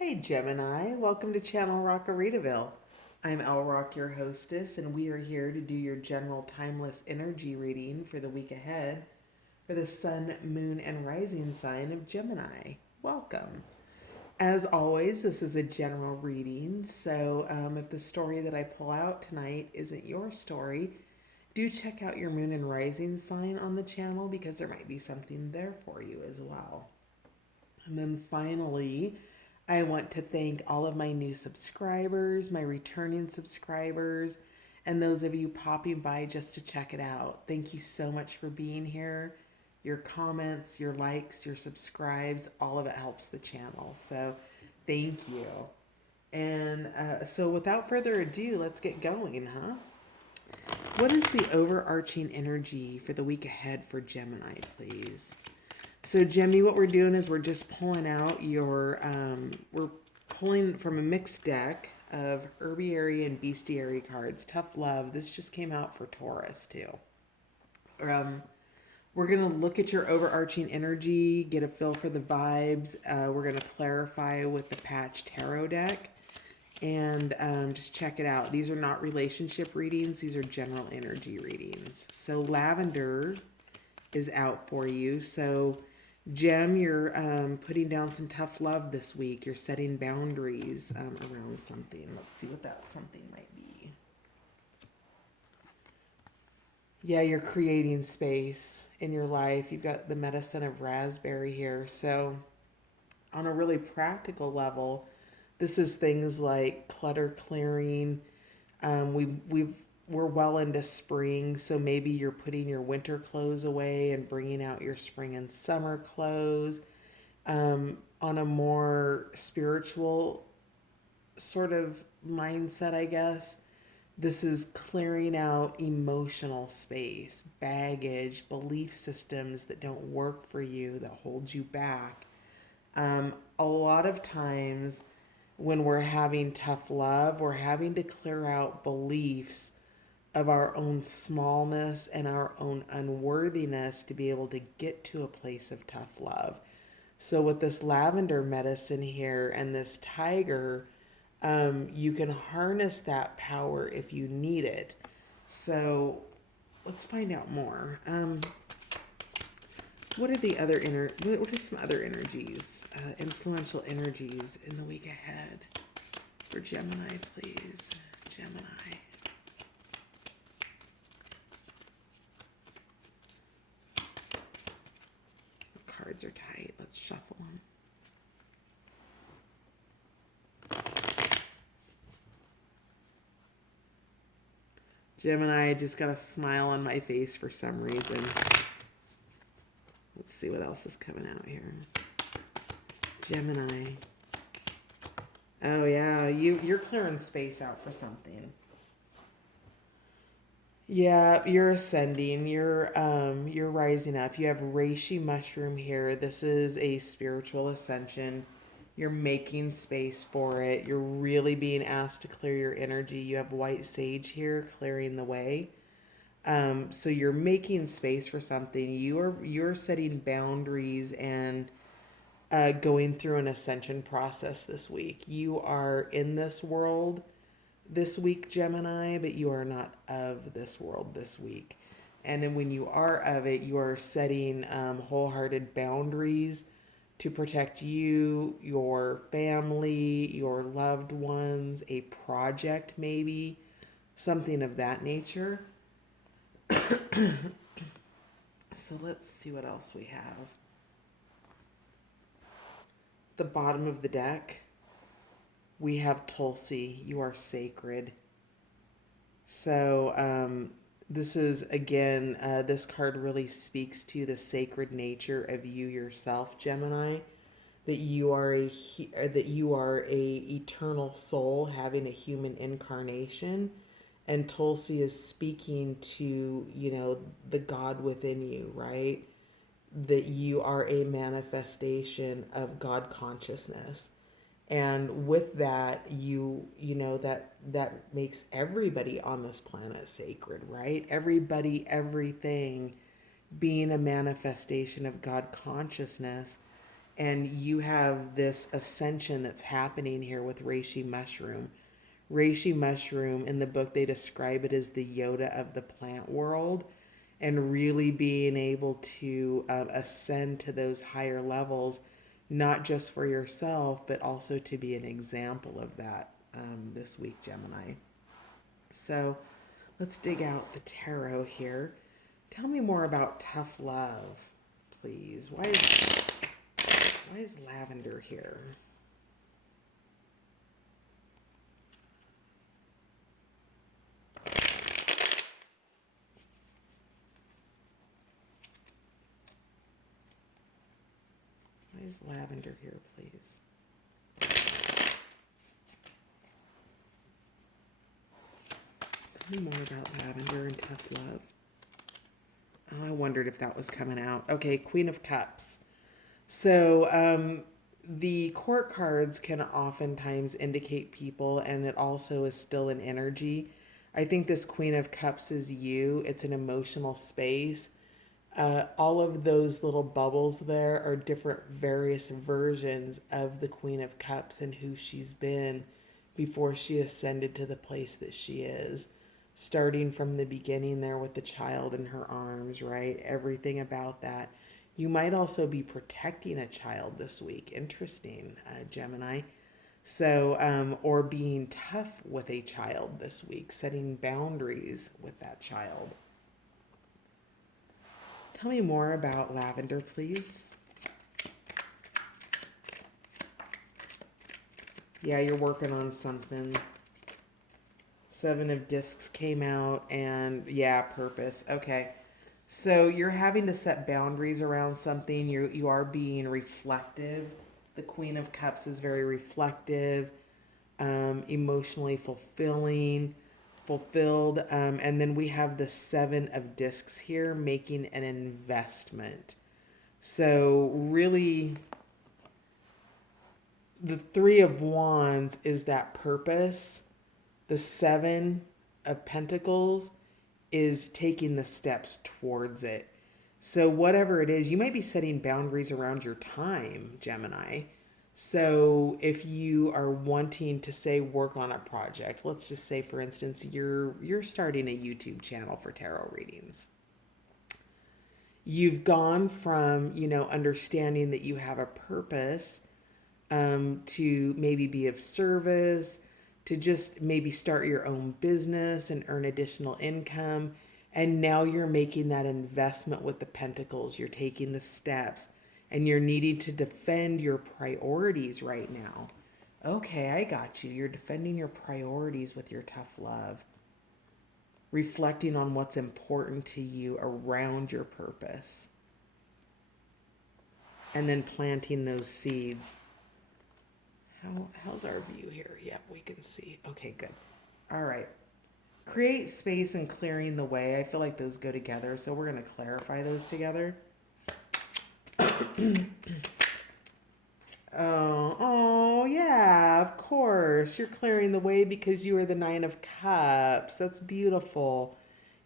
Hey Gemini, welcome to Channel Rockaritaville. I'm El Rock, your hostess, and we are here to do your general timeless energy reading for the week ahead for the sun, moon, and rising sign of Gemini. Welcome. As always, this is a general reading, so if the story that I pull out tonight isn't your story, do check out your moon and rising sign on the channel because there might be something there for you as well. And then finally, I want to thank all of my new subscribers, my returning subscribers, and those of you popping by just to check it out. Thank you so much for being here. Your comments, your likes, your subscribes, all of it helps the channel. So thank you. And so without further ado, let's get going, huh? What is the overarching energy for the week ahead for Gemini, please? So, Jemmy, what we're doing is we're just pulling out we're pulling from a mixed deck of herbiary and bestiary cards. Tough love. This just came out for Taurus, too. Um, we're going to look at your overarching energy, get a feel for the vibes. We're going to clarify with the Patch Tarot deck and just check it out. These are not relationship readings, these are general energy readings. So, lavender is out for you. So, Jem, you're putting down some tough love this week. You're setting boundaries around something. Let's see what that something might be. Yeah, you're creating space in your life. You've got the medicine of raspberry here. So, on a really practical level, this is things like clutter clearing. We're well into spring, so maybe you're putting your winter clothes away and bringing out your spring and summer clothes. On a more spiritual sort of mindset, I guess, this is clearing out emotional space, baggage, belief systems that don't work for you, that hold you back. A lot of times when we're having tough love, we're having to clear out beliefs of our own smallness and our own unworthiness to be able to get to a place of tough love. So, with this lavender medicine here and this tiger, you can harness that power if you need it. So, let's find out more. What are the other What are some other energies, influential energies in the week ahead for Gemini, please? Gemini. The cards are tight. Let's shuffle them. Gemini, I just got a smile on my face for some reason. Let's see what else is coming out here. Gemini. Oh yeah, you're clearing space out for something. Yeah, you're ascending. You're rising up. You have reishi mushroom here. This is a spiritual ascension. You're making space for it. You're really being asked to clear your energy. You have white sage here clearing the way. So you're making space for something. You're setting boundaries and going through an ascension process this week. You are in this world this week, Gemini, but you are not of this world this week. And then when you are of it, you are setting wholehearted boundaries to protect you, your family, your loved ones, a project maybe, something of that nature. So let's see what else we have. The bottom of the deck, we have Tulsi. You are sacred. So, this is again, this card really speaks to the sacred nature of you yourself, Gemini. That you are a eternal soul having a human incarnation, and Tulsi is speaking to the God within you, right? That you are a manifestation of God consciousness. And with that, that makes everybody on this planet sacred, right? Everybody, everything being a manifestation of God consciousness. And you have this ascension that's happening here with reishi mushroom. Reishi mushroom, in the book, they describe it as the Yoda of the plant world, and really being able to ascend to those higher levels, not just for yourself, but also to be an example of that this week, Gemini. So let's dig out the tarot here. Tell me more about tough love, please. Why is lavender here? Why is lavender here, please? Tell me more about lavender and tough love. Oh, I wondered if that was coming out. Okay, Queen of Cups. So the court cards can oftentimes indicate people, and it also is still an energy. I think this Queen of Cups is you. It's an emotional space. All of those little bubbles there are different various versions of the Queen of Cups and who she's been before she ascended to the place that she is. Starting from the beginning there with the child in her arms, right? Everything about that. You might also be protecting a child this week. Interesting, Gemini. So, or being tough with a child this week, setting boundaries with that child. Tell me more about lavender, please. Yeah, you're working on something. Seven of Discs came out, and yeah, purpose. Okay. So you're having to set boundaries around something. You are being reflective. The Queen of Cups is very reflective, emotionally fulfilled. And then we have the Seven of Discs here, making an investment. So really, the Three of Wands is that purpose. The Seven of Pentacles is taking the steps towards it. So whatever it is, you might be setting boundaries around your time, Gemini. So if you are wanting to say work on a project, let's just say for instance you're starting a YouTube channel for tarot readings. You've gone from, understanding that you have a purpose, to maybe be of service, to just maybe start your own business and earn additional income. And now you're making that investment with the Pentacles. You're taking the steps and you're needing to defend your priorities right now. Okay, I got you. You're defending your priorities with your tough love, reflecting on what's important to you around your purpose, and then planting those seeds. How's our view here? Yep, we can see. Okay, good. All right. Create space and clearing the way. I feel like those go together, so we're going to clarify those together. Oh, yeah, of course. You're clearing the way because you are the Nine of Cups. That's beautiful.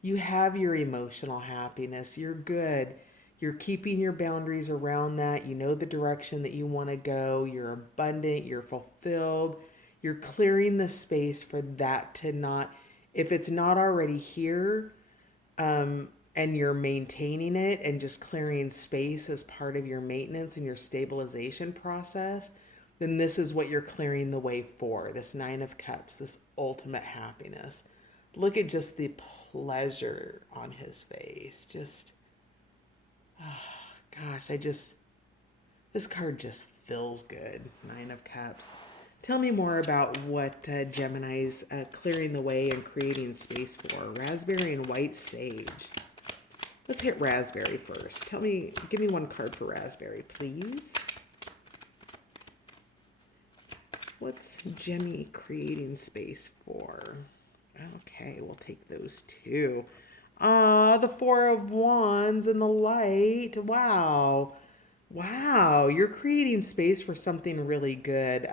You have your emotional happiness. You're good. You're keeping your boundaries around that. You know the direction that you want to go. You're abundant. You're fulfilled. You're clearing the space for that to not, if it's not already here, and you're maintaining it and just clearing space as part of your maintenance and your stabilization process, then this is what you're clearing the way for. This Nine of Cups, this ultimate happiness. Look at just the pleasure on his face. Just, oh, gosh, this card just feels good. Nine of Cups. Tell me more about what Gemini's clearing the way and creating space for. Raspberry and white sage. Let's hit raspberry first. Give me one card for raspberry, please. What's Gemini creating space for? Okay, we'll take those two. The Four of Wands and the light. Wow. Wow, you're creating space for something really good.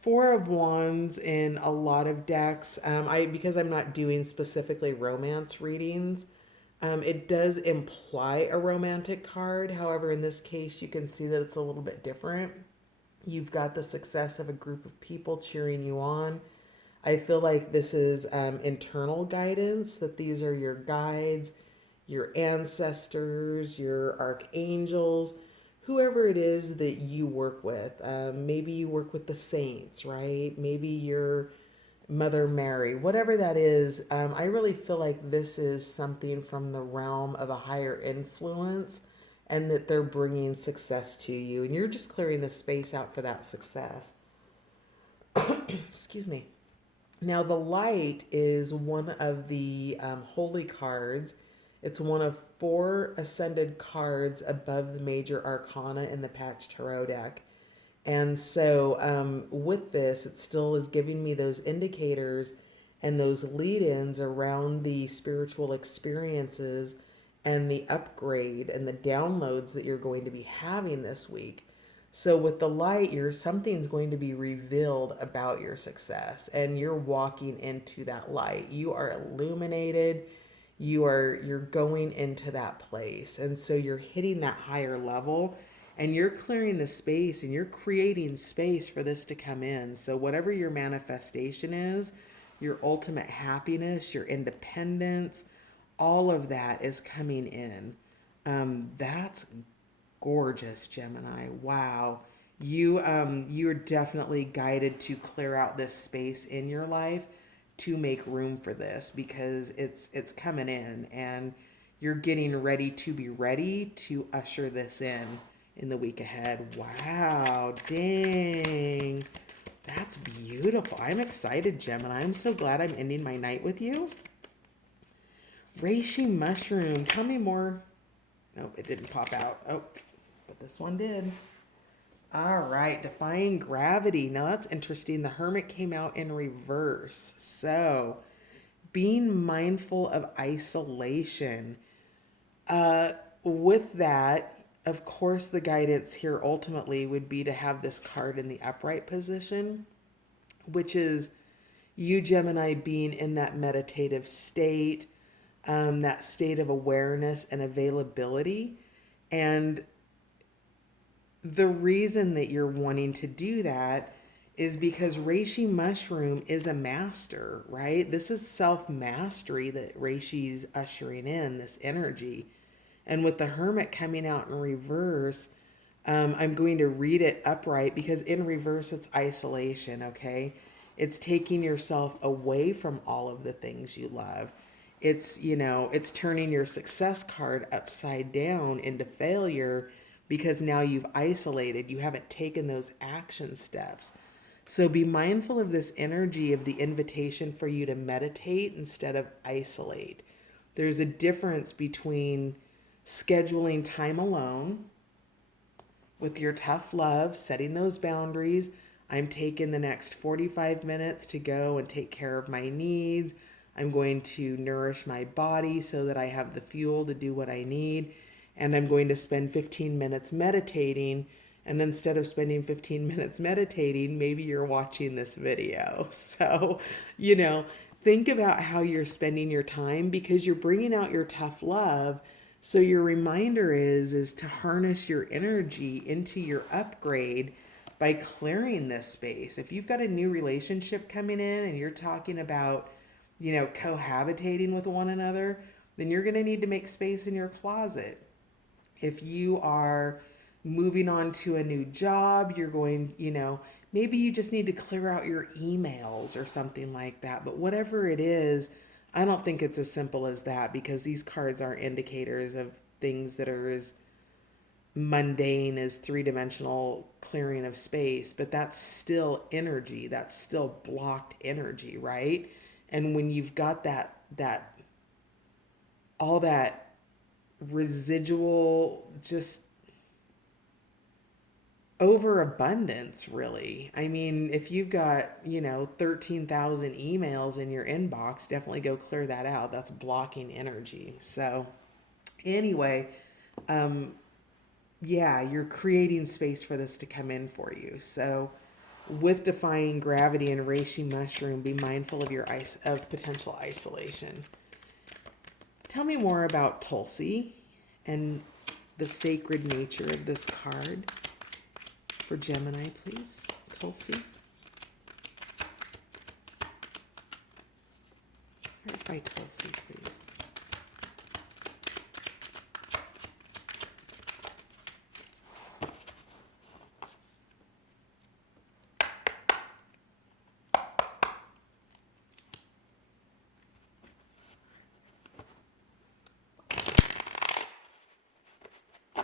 Four of Wands in a lot of decks. Because I'm not doing specifically romance readings, It does imply a romantic card. However, in this case, you can see that it's a little bit different. You've got the success of a group of people cheering you on. I feel like this is internal guidance, that these are your guides, your ancestors, your archangels, whoever it is that you work with. Maybe you work with the saints, right? Maybe you're Mother Mary, whatever that is. I really feel like this is something from the realm of a higher influence and that they're bringing success to you. And you're just clearing the space out for that success. Excuse me. Now, the light is one of the holy cards. It's one of 4 ascended cards above the major arcana in the Patch Tarot deck. And so, with this, it still is giving me those indicators and those lead ins around the spiritual experiences and the upgrade and the downloads that you're going to be having this week. So with the light, something's going to be revealed about your success, and you're walking into that light. You are illuminated. You're going into that place. And so you're hitting that higher level, and you're clearing the space, and you're creating space for this to come in. So whatever your manifestation is, your ultimate happiness, your independence, all of that is coming in. That's gorgeous, Gemini. Wow. You're definitely guided to clear out this space in your life to make room for this, because it's coming in, and you're getting ready to be ready to usher this in the week ahead. Wow. Dang. That's beautiful. I'm excited, Gemini. I'm so glad I'm ending my night with you. Reishi mushroom. Tell me more. Nope, it didn't pop out. Oh, but this one did. All right, defying gravity. Now that's interesting. The Hermit came out in reverse. So, being mindful of isolation. With that, of course, the guidance here ultimately would be to have this card in the upright position, which is you, Gemini, being in that meditative state, that state of awareness and availability. And the reason that you're wanting to do that is because reishi mushroom is a master, right? This is self-mastery that reishi's ushering in, this energy. And with the Hermit coming out in reverse, I'm going to read it upright, because in reverse it's isolation, okay? It's taking yourself away from all of the things you love. It's turning your success card upside down into failure, because now you've isolated. You haven't taken those action steps. So be mindful of this energy of the invitation for you to meditate instead of isolate. There's a difference between scheduling time alone with your tough love, setting those boundaries. I'm taking the next 45 minutes to go and take care of my needs. I'm going to nourish my body so that I have the fuel to do what I need. And I'm going to spend 15 minutes meditating. And instead of spending 15 minutes meditating, maybe you're watching this video. So, think about how you're spending your time, because you're bringing out your tough love. So your reminder is to harness your energy into your upgrade by clearing this space. If you've got a new relationship coming in and you're talking about, cohabitating with one another, then you're going to need to make space in your closet. If you are moving on to a new job, you're going, maybe you just need to clear out your emails or something like that. But whatever it is, I don't think it's as simple as that, because these cards are indicators of things that are as mundane as 3-dimensional clearing of space, but that's still energy. That's still blocked energy, right? And when you've got all that residual, just overabundance, really. I mean, if you've got, 13,000 emails in your inbox, definitely go clear that out. That's blocking energy. So anyway, you're creating space for this to come in for you. So with defying gravity and reishi mushroom, be mindful of of potential isolation. Tell me more about Tulsi and the sacred nature of this card for Gemini, please. Tulsi. Clarify Tulsi, please.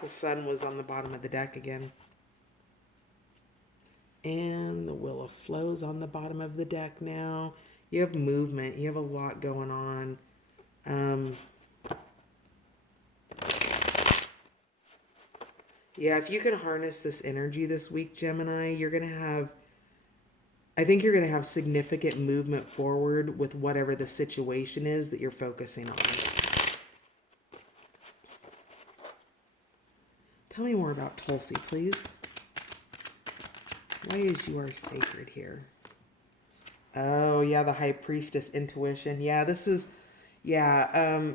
The sun was on the bottom of the deck again. And the Wheel of Flows on the bottom of the deck now. You have movement. You have a lot going on. Yeah, if you can harness this energy this week, Gemini, I think you're going to have significant movement forward with whatever the situation is that you're focusing on. Tell me more about Tulsi, please. Why is you are sacred here? Oh, yeah, the High Priestess intuition. Yeah,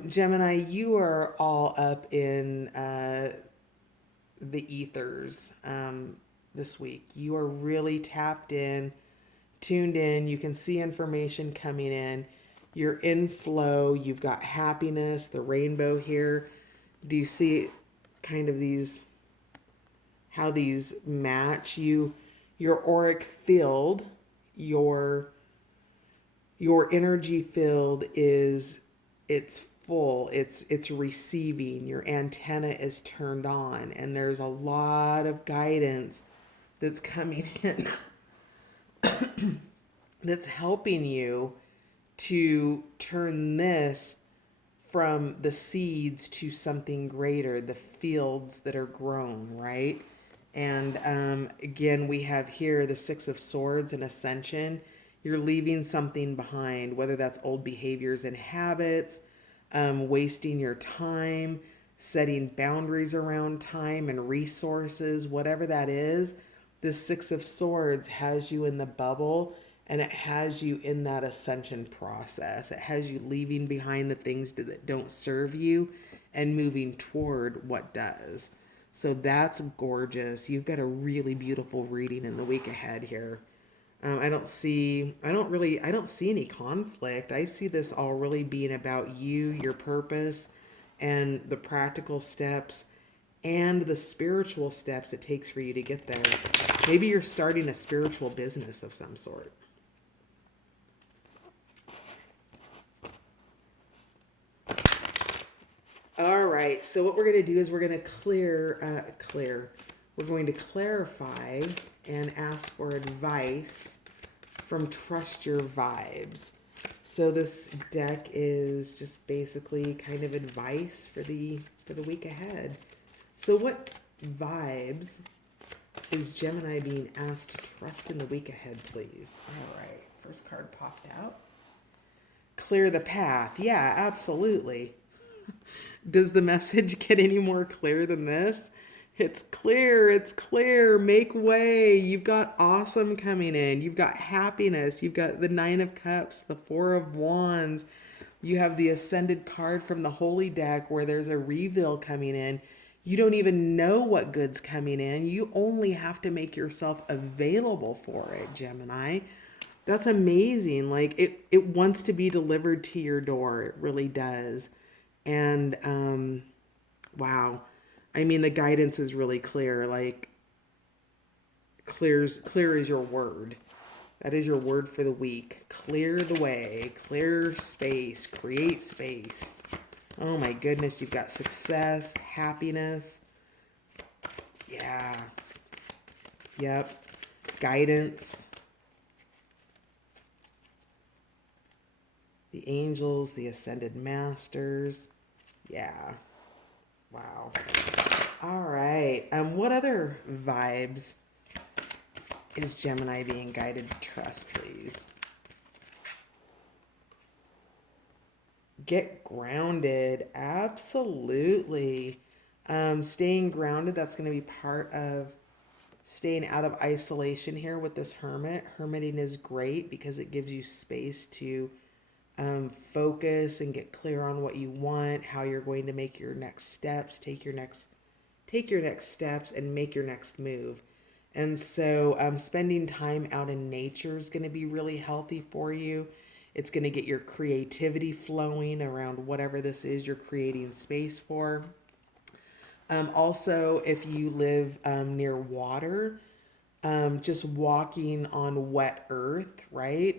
Gemini, you are all up in the ethers this week. You are really tapped in, tuned in. You can see information coming in. You're in flow. You've got happiness, the rainbow here. Do you see kind of how these match? Your auric field, your energy field it's full, it's receiving, your antenna is turned on, and there's a lot of guidance that's coming in that's helping you to turn this from the seeds to something greater, the fields that are grown, right? And again, we have here the Six of Swords and Ascension. You're leaving something behind, whether that's old behaviors and habits, wasting your time, setting boundaries around time and resources, whatever that is. This Six of Swords has you in the bubble, and it has you in that ascension process. It has you leaving behind the things that don't serve you and moving toward what does. So that's gorgeous. You've got a really beautiful reading in the week ahead here. I don't see any conflict. I see this all really being about you, your purpose, and the practical steps and the spiritual steps it takes for you to get there. Maybe you're starting a spiritual business of some sort. All right, so what we're going to do is we're going to we're going to clarify and ask for advice from Trust Your Vibes. So this deck is just basically kind of advice for the week ahead. So what vibes is Gemini being asked to trust in the week ahead, please? All right, first card popped out. Clear the path. Yeah, absolutely. Does the message get any more clear than this? It's clear, make way. You've got awesome coming in. You've got happiness. You've got the Nine of Cups, the Four of Wands. You have the Ascended card from the Holy deck where there's a reveal coming in. You don't even know what good's coming in. You only have to make yourself available for it, Gemini. That's amazing. Like it wants to be delivered to your door. It really does. And wow. I mean, the guidance is really clear. Like clear is your word. That is your word for the week. Clear the way, clear space, create space. Oh my goodness, you've got success, happiness. Yeah. Yep. Guidance. The angels, the ascended masters. Yeah. Wow. All right. What other vibes is Gemini being guided to trust, please? Get grounded. Absolutely. Staying grounded, that's going to be part of staying out of isolation here with this hermit. Hermiting is great because it gives you space to focus and get clear on what you want, how you're going to make your next steps, take your next steps and make your next move. And so spending time out in nature is going to be really healthy for you. It's going to get your creativity flowing around whatever this is you're creating space for. Also, if you live near water, just walking on wet earth, right?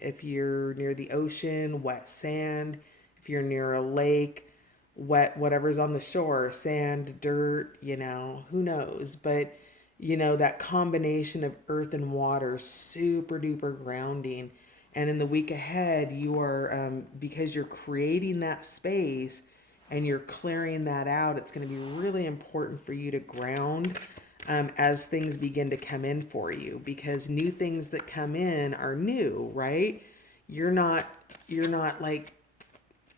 If you're near the ocean, wet sand. If you're near a lake, wet whatever's on the shore, sand, dirt, who knows? But, that combination of earth and water, super duper grounding. And in the week ahead, you are, because you're creating that space and you're clearing that out, it's going to be really important for you to ground as things begin to come in for you, because new things that come in are new, right? You're not like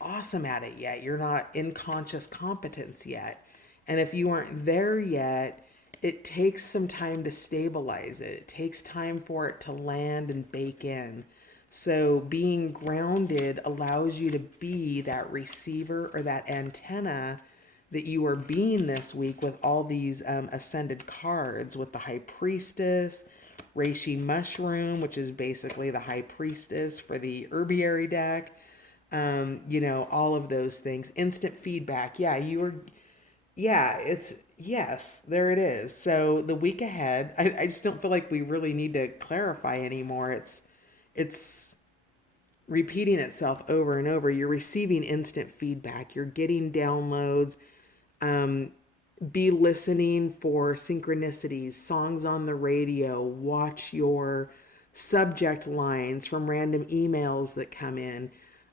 awesome at it yet. You're not in conscious competence yet. And if you aren't there yet, it takes some time to stabilize it. It takes time for it to land and bake in. So being grounded allows you to be that receiver or that antenna that you are being this week with all these ascended cards, with the High Priestess, Reishi Mushroom, which is basically the High Priestess for the Herbiary deck. All of those things. Instant feedback. Yes, there it is. So the week ahead, I just don't feel like we really need to clarify anymore. It's repeating itself over and over. You're receiving instant feedback. You're getting downloads. Be listening for synchronicities, songs on the radio. Watch your subject lines from random emails that come in,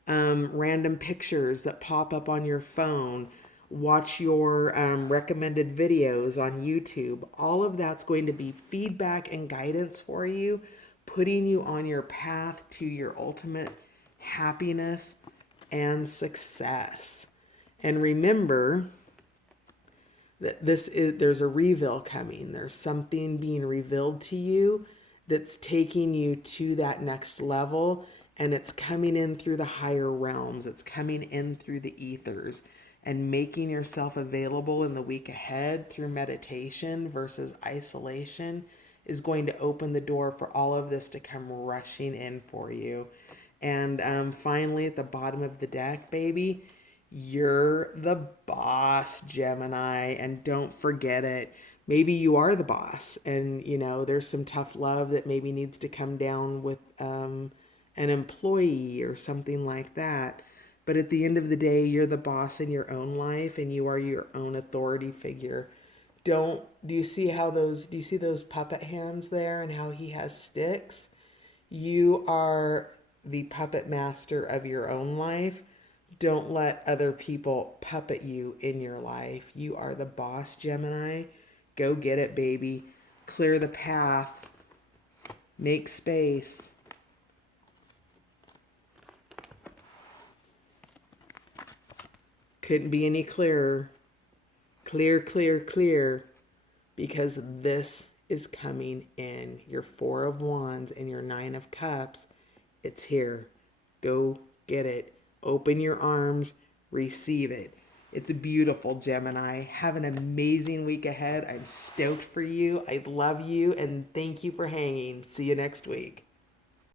random pictures that pop up on your phone. Watch your recommended videos on YouTube. All of that's going to be feedback and guidance for you, putting you on your path to your ultimate happiness and success. And remember that there's a reveal coming. There's something being revealed to you that's taking you to that next level, and it's coming in through the higher realms. It's coming in through the ethers, and making yourself available in the week ahead through meditation versus isolation is going to open the door for all of this to come rushing in for you. And finally, at the bottom of the deck, baby, you're the boss, Gemini, and don't forget it. Maybe you are the boss, and there's some tough love that maybe needs to come down with an employee or something like that. But at the end of the day, you're the boss in your own life, and you are your own authority figure. Do you see those puppet hands there and how he has sticks? You are the puppet master of your own life. Don't let other people puppet you in your life. You are the boss, Gemini. Go get it, baby. Clear the path. Make space. Couldn't be any clearer. Clear, clear, clear. Because this is coming in. Your Four of Wands and your Nine of Cups. It's here. Go get it. Open your arms. Receive it. It's beautiful, Gemini. Have an amazing week ahead. I'm stoked for you. I love you. And thank you for hanging. See you next week.